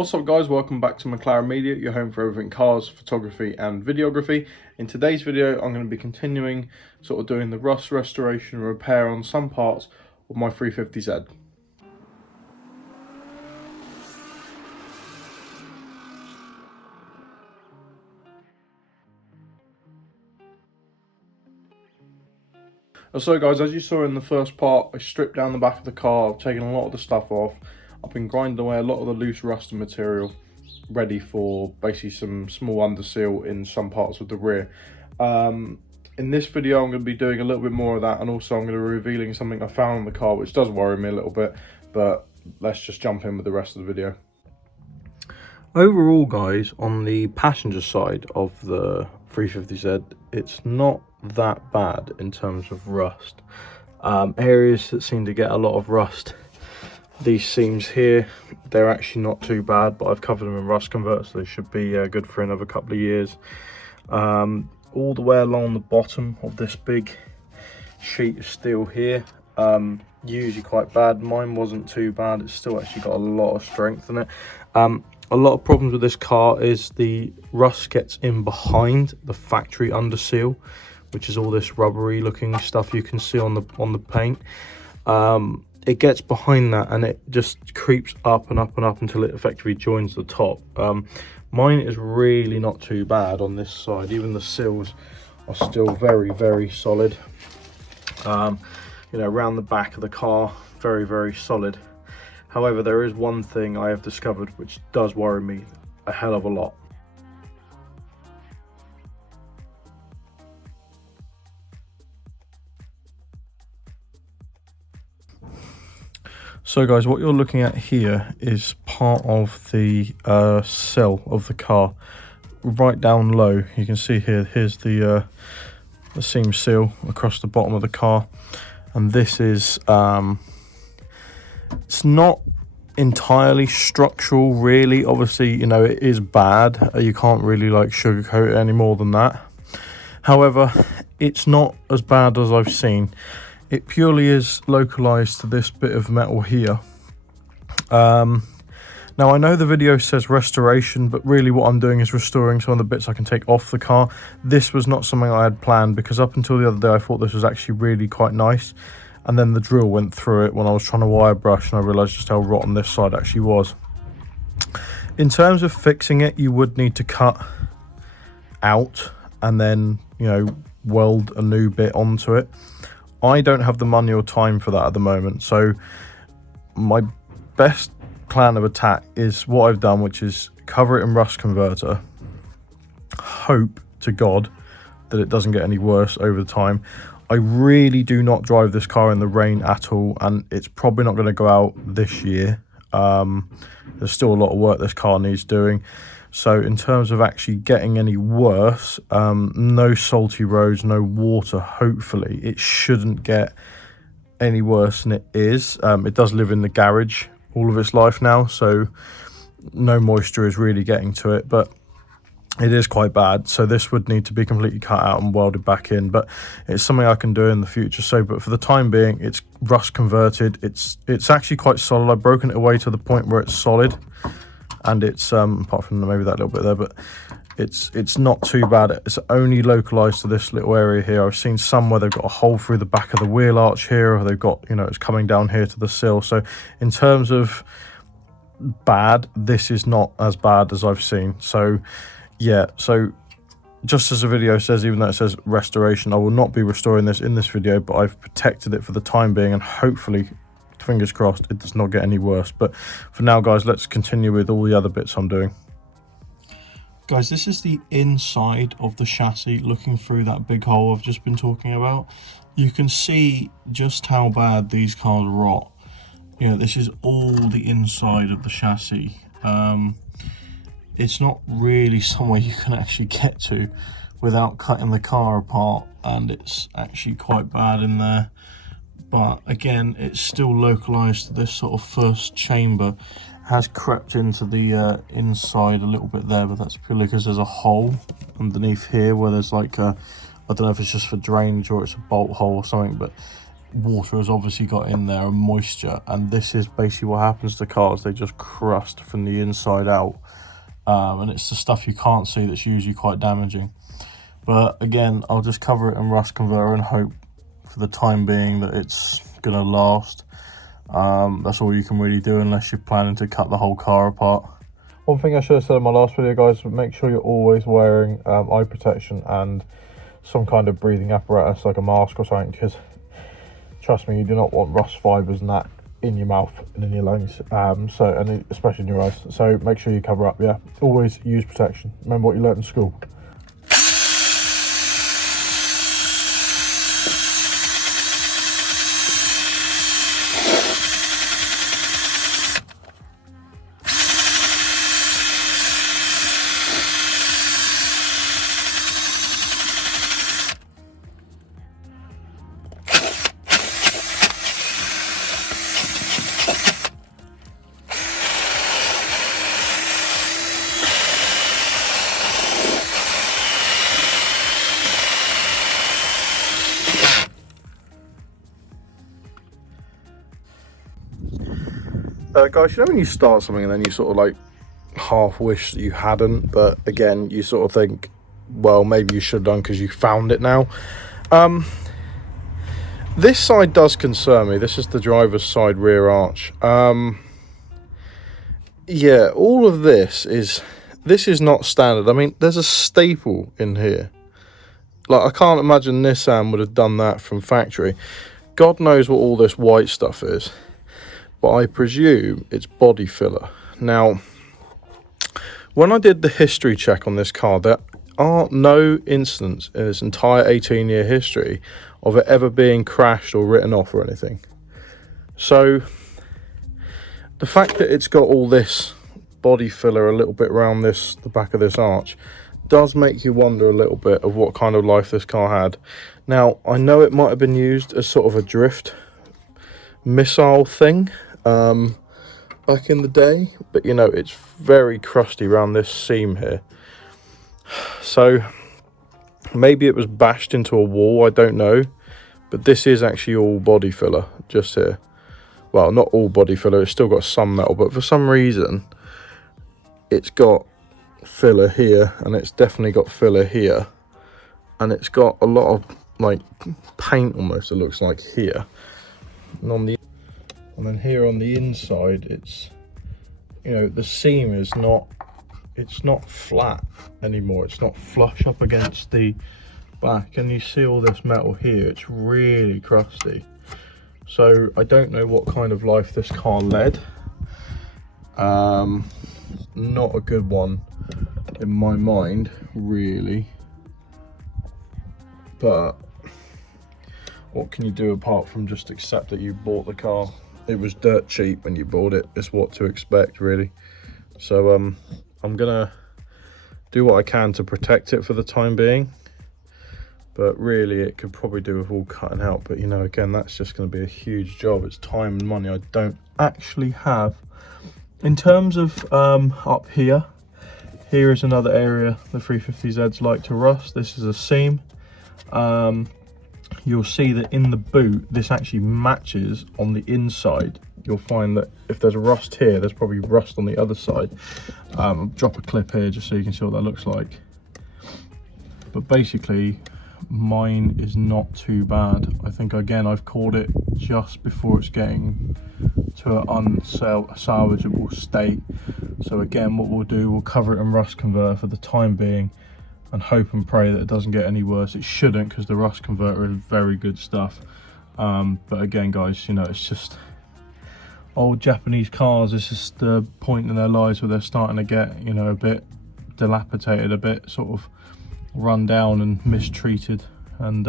What's up guys, welcome back to McLaren Media, your home for everything cars, photography and videography. In today's video I'm going to be continuing sort of doing the rust restoration and repair on some parts of my 350Z. So guys, as you saw in the first part, I stripped down the back of the car, I've taken a lot of the stuff off, I've been grinding away a lot of the loose rusted material, ready for basically some small underseal in some parts of the rear. In this video I'm going to be doing a little bit more of that, and also I'm going to be revealing something I found on the car which does worry me a little bit, but let's just jump in with the rest of the video. Overall guys, on the passenger side of the 350Z, it's not that bad in terms of rust. Areas that seem to get a lot of rust, these seams here, they're actually not too bad, but I've covered them in rust convert, so they should be good for another couple of years. All the way along the bottom of this big sheet of steel here, usually quite bad. Mine wasn't too bad, it's still actually got a lot of strength in it. A lot of problems with this car is the rust gets in behind the factory underseal, which is all this rubbery looking stuff you can see on the paint. It gets behind that and it just creeps up and up and up until it effectively joins the top. Mine is really not too bad on this side. Even the seals are still very solid. You know, around the back of the car, very solid. However, there is one thing I have discovered which does worry me a hell of a lot. So guys, what you're looking at here is part of the sill of the car. Right down low, you can see here's the seam seal across the bottom of the car. And this is, it's not entirely structural really. Obviously, you know, it is bad. You can't really like sugarcoat it any more than that. However, it's not as bad as I've seen. It purely is localized to this bit of metal here. Now I know the video says restoration, but really what I'm doing is restoring some of the bits I can take off the car. This was not something I had planned, because up until the other day I thought this was actually really quite nice, and then the drill went through it when I was trying to wire brush, and I realized just how rotten this side actually was. In terms of fixing it, you would need to cut out and then, you know, weld a new bit onto it. I don't have the money or time for that at the moment, so my best plan of attack is what I've done, which is cover it in rust converter, hope to God that it doesn't get any worse over the time. I really do not drive this car in the rain at all, and it's probably not going to go out this year. There's still a lot of work this car needs doing. So in terms of actually getting any worse, no salty roads, no water, hopefully. It shouldn't get any worse than it is. It does live in the garage all of its life now, so no moisture is really getting to it, but it is quite bad. So this would need to be completely cut out and welded back in, but it's something I can do in the future. So, but for the time being, it's rust converted. It's actually quite solid. I've broken it away to the point where it's solid. And it's apart from maybe that little bit there, but it's not too bad. It's only localized to this little area here. I've seen some where they've got a hole through the back of the wheel arch here, or they've got, you know, it's coming down here to the sill. So in terms of bad, this is not as bad as I've seen. So yeah, so just as the video says, even though it says restoration, I will not be restoring this in this video, but I've protected it for the time being, and hopefully, fingers crossed, it does not get any worse. But for now guys, let's continue with all the other bits I'm doing. Guys, this is the inside of the chassis, looking through that big hole I've just been talking about. You can see just how bad these cars rot. You know, this is all the inside of the chassis. It's not really somewhere you can actually get to without cutting the car apart, and it's actually quite bad in there. But again, it's still localized to this sort of first chamber. Has crept into the inside a little bit there, but that's purely because there's a hole underneath here where there's like a, I don't know if it's just for drainage or it's a bolt hole or something, but water has obviously got in there and moisture, and this is basically what happens to cars. They just crust from the inside out, and it's the stuff you can't see that's usually quite damaging. But again, I'll just cover it in rust converter and hope for the time being that it's gonna last. That's all you can really do unless you're planning to cut the whole car apart. One thing I should have said in my last video, guys, make sure you're always wearing eye protection and some kind of breathing apparatus like a mask or something, because trust me, you do not want rust fibers and that in your mouth and in your lungs, and especially in your eyes. So make sure you cover up. Yeah, always use protection. Remember what you learnt in school. Guys, you know when you start something and then you sort of like half wish that you hadn't, but again you sort of think, well, maybe you should have done because you found it now. This side does concern me. This is the driver's side rear arch. Yeah, all of this is not standard. I mean, there's a staple in here. Like, I can't imagine Nissan would have done that from factory. God knows what all this white stuff is, but I presume it's body filler. Now, when I did the history check on this car, there are no incidents in its entire 18-year history of it ever being crashed or written off or anything. So the fact that it's got all this body filler a little bit around the back of this arch does make you wonder a little bit of what kind of life this car had. Now, I know it might have been used as sort of a drift missile thing back in the day, but you know, it's very crusty around this seam here. So maybe it was bashed into a wall, I don't know, but this is actually all body filler just here. Well, not all body filler, it's still got some metal, but for some reason it's got filler here, and it's definitely got filler here, and it's got a lot of like paint almost, it looks like, here. And then here on the inside, it's, you know, the seam is not, it's not flat anymore. It's not flush up against the back. And you see all this metal here, it's really crusty. So I don't know what kind of life this car led. Not a good one in my mind, really. But what can you do apart from just accept that you bought the car? It was dirt cheap when you bought it. It's what to expect, really. So I'm gonna do what I can to protect it for the time being, but really it could probably do with all cutting out. But you know, again, that's just going to be a huge job. It's time and money I don't actually have. In terms of up here is another area the 350Zs like to rust. This is a seam. You'll see that in the boot, this actually matches on the inside. You'll find that if there's rust here, there's probably rust on the other side. I'll drop a clip here just so you can see what that looks like. But basically, mine is not too bad. I think, again, I've caught it just before it's getting to an unsalvageable state. So again, what we'll do, we'll cover it in rust converter for the time being, and hope and pray that it doesn't get any worse. It shouldn't, because the rust converter is very good stuff. But again, guys, you know, it's just old Japanese cars. This is the point in their lives where they're starting to get, you know, a bit dilapidated, a bit sort of run down and mistreated, and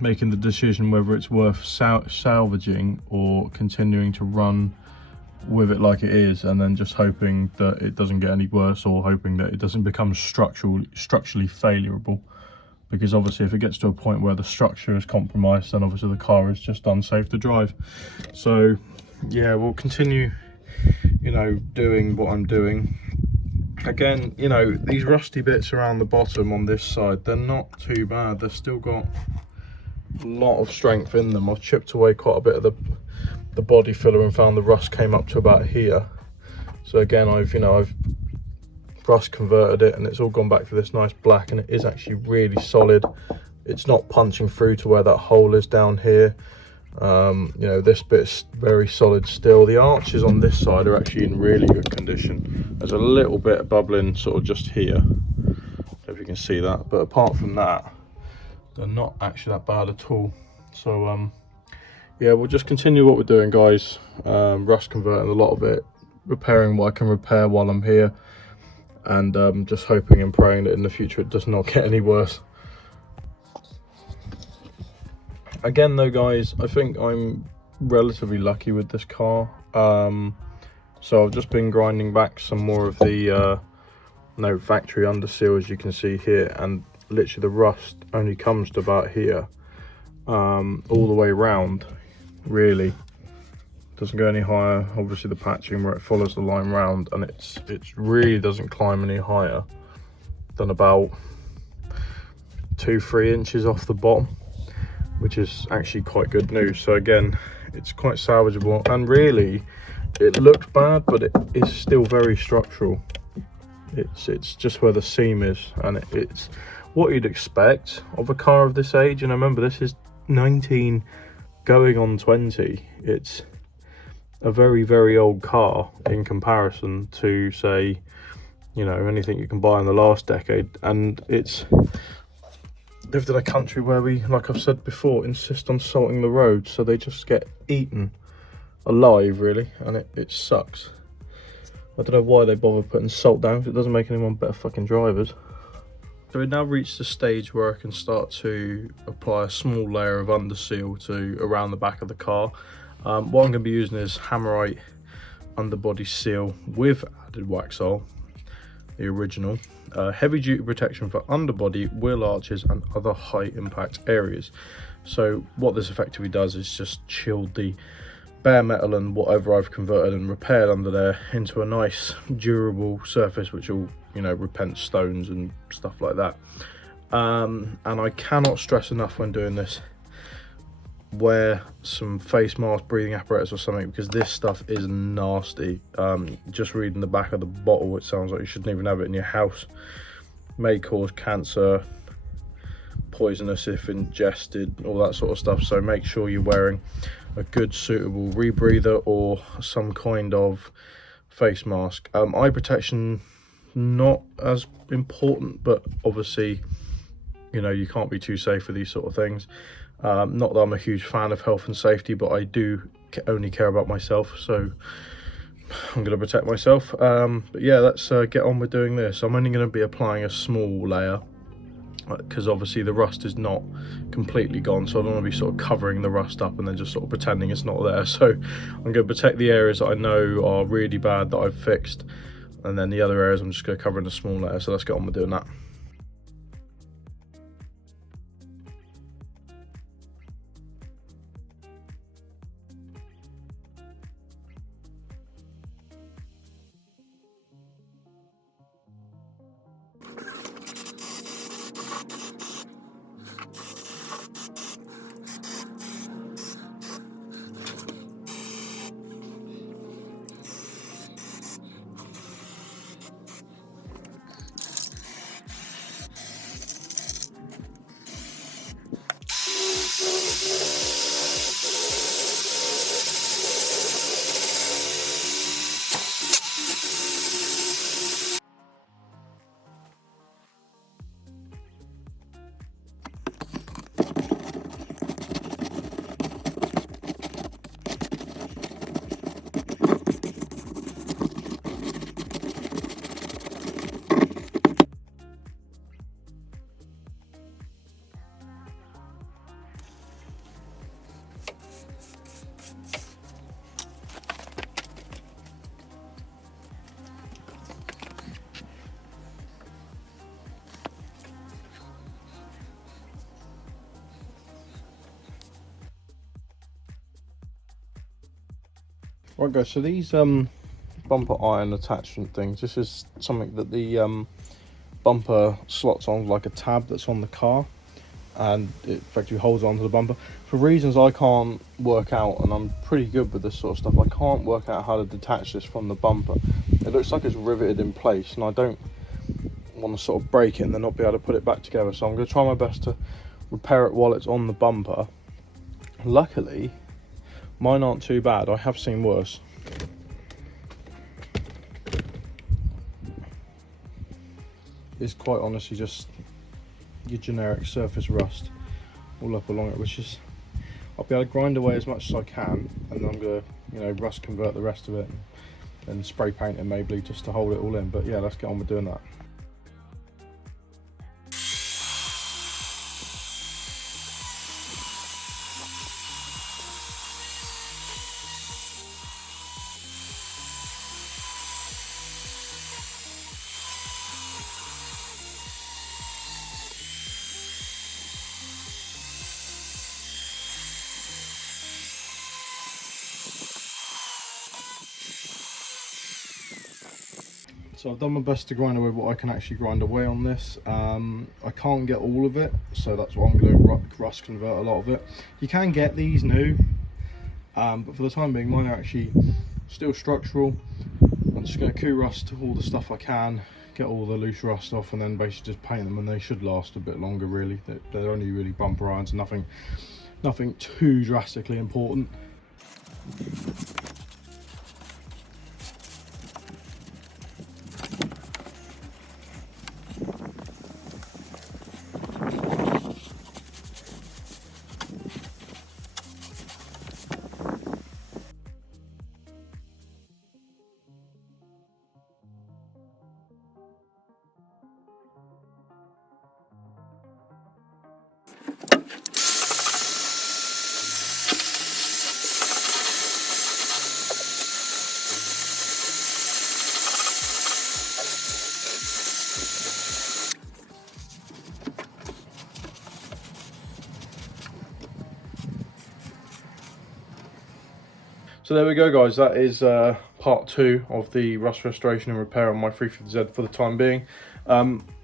making the decision whether it's worth salvaging or continuing to run with it like it is, and then just hoping that it doesn't get any worse, or hoping that it doesn't become structurally failurable. Because obviously if it gets to a point where the structure is compromised, then obviously the car is just unsafe to drive. So yeah, we'll continue, you know, doing what I'm doing. Again, you know, these rusty bits around the bottom on this side, they're not too bad. They've still got a lot of strength in them. I've chipped away quite a bit of the body filler and found the rust came up to about here. So again, I've rust converted it and it's all gone back to this nice black, and it is actually really solid. It's not punching through to where that hole is down here. You know, this bit's very solid still. The arches on this side are actually in really good condition. There's a little bit of bubbling sort of just here, if you can see that, but apart from that, they're not actually that bad at all. So yeah, we'll just continue what we're doing, guys. Rust converting a lot of it, repairing what I can repair while I'm here, and just hoping and praying that in the future it does not get any worse. Again though, guys, I think I'm relatively lucky with this car. So I've just been grinding back some more of the no factory underseal, as you can see here, and literally the rust only comes to about here, all the way around. Really doesn't go any higher. Obviously the patching where it follows the line round, and it really doesn't climb any higher than about 2-3 inches off the bottom, which is actually quite good news. So again, it's quite salvageable, and really it looks bad, but it is still very structural. It's just where the seam is, and it's what you'd expect of a car of this age. And remember, this is 19 going on 20. It's a very, very old car in comparison to, say, you know, anything you can buy in the last decade. And it's lived in a country where we, like I've said before, insist on salting the roads, so they just get eaten alive, really, and it sucks. I don't know why they bother putting salt down, because it doesn't make anyone better fucking drivers. So we've now reached the stage where I can start to apply a small layer of underseal to around the back of the car. What I'm going to be using is Hammerite underbody seal with added wax oil, the original. Heavy duty protection for underbody, wheel arches and other high impact areas. So what this effectively does is just chill the bare metal and whatever I've converted and repaired under there into a nice durable surface, which will, you know, repel stones and stuff like that. And I cannot stress enough when doing this, wear some face mask, breathing apparatus or something, because this stuff is nasty. Just reading the back of the bottle, it sounds like you shouldn't even have it in your house. May cause cancer, poisonous if ingested, all that sort of stuff. So make sure you're wearing a good suitable rebreather or some kind of face mask. Eye protection, not as important, but obviously, you know, you can't be too safe with these sort of things. Not that I'm a huge fan of health and safety, but I do only care about myself, so I'm going to protect myself. But yeah, let's get on with doing this. I'm only going to be applying a small layer, because obviously the rust is not completely gone, so I don't want to be sort of covering the rust up and then just sort of pretending it's not there. So I'm going to protect the areas that I know are really bad that I've fixed, and then the other areas I'm just going to cover in a small layer. So let's get on with doing that. Right guys, so these bumper iron attachment things, this is something that the bumper slots on like a tab that's on the car. and it effectively holds onto the bumper. For reasons I can't work out, and I'm pretty good with this sort of stuff, I can't work out how to detach this from the bumper. It looks like it's riveted in place, and I don't want to sort of break it and then not be able to put it back together, so I'm going to try my best to repair it while it's on the bumper. Luckily mine aren't too bad. I have seen worse. It's quite honestly just your generic surface rust all up along it, which is, I'll be able to grind away as much as I can, and then I'm going to, you know, rust convert the rest of it and spray paint it maybe just to hold it all in. But yeah, let's get on with doing that. So I've done my best to grind away what I can actually grind away on this. I can't get all of it, so that's why I'm going to rust convert a lot of it. You can get these new, but for the time being mine are actually still structural. I'm just going to rust all the stuff I can, get all the loose rust off, and then basically just paint them, and they should last a bit longer really. They're only really bumper irons, nothing too drastically important. So there we go guys, that is part 2 of the rust restoration and repair on my 350Z for the time being.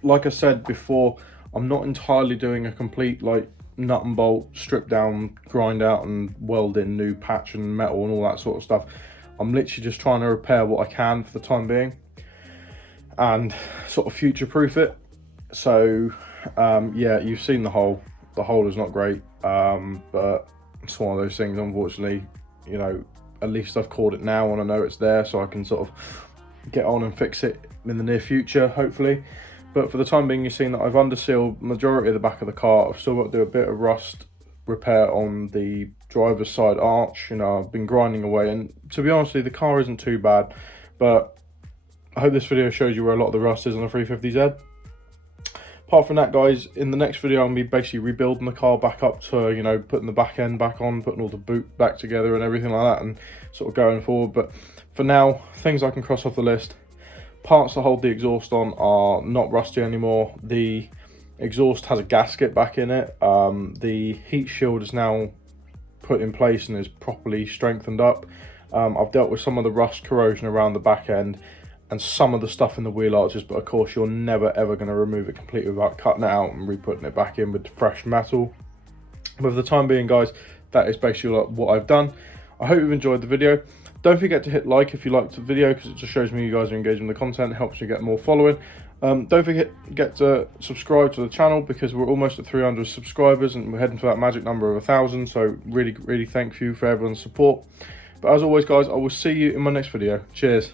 Like I said before, I'm not entirely doing a complete like nut and bolt, strip down, grind out and weld in new patch and metal and all that sort of stuff. I'm literally just trying to repair what I can for the time being and sort of future proof it. So yeah, you've seen the hole is not great, but it's one of those things, unfortunately. You know, at least I've caught it now and I know it's there, so I can sort of get on and fix it in the near future, hopefully. But for the time being, you've seen that I've undersealed majority of the back of the car. I've still got to do a bit of rust repair on the driver's side arch. You know, I've been grinding away, and to be honest with you, the car isn't too bad, but I hope this video shows you where a lot of the rust is on the 350Z. Apart from that guys, in the next video I'm going to be basically rebuilding the car back up to, you know, putting the back end back on, putting all the boot back together and everything like that, and sort of going forward. But for now, things I can cross off the list. Parts that hold the exhaust on are not rusty anymore. The exhaust has a gasket back in it. The heat shield is now put in place and is properly strengthened up. I've dealt with some of the rust corrosion around the back end and some of the stuff in the wheel arches, but of course you're never ever going to remove it completely without cutting it out and re-putting it back in with fresh metal. But for the time being guys, that is basically what I've done. I hope you've enjoyed the video. Don't forget to hit like if you liked the video, because it just shows me you guys are engaging with the content, it helps you get more following. Don't forget to subscribe to the channel, because we're almost at 300 subscribers and we're heading for that magic number of 1,000, so really thank you for everyone's support. But as always guys, I will see you in my next video. Cheers.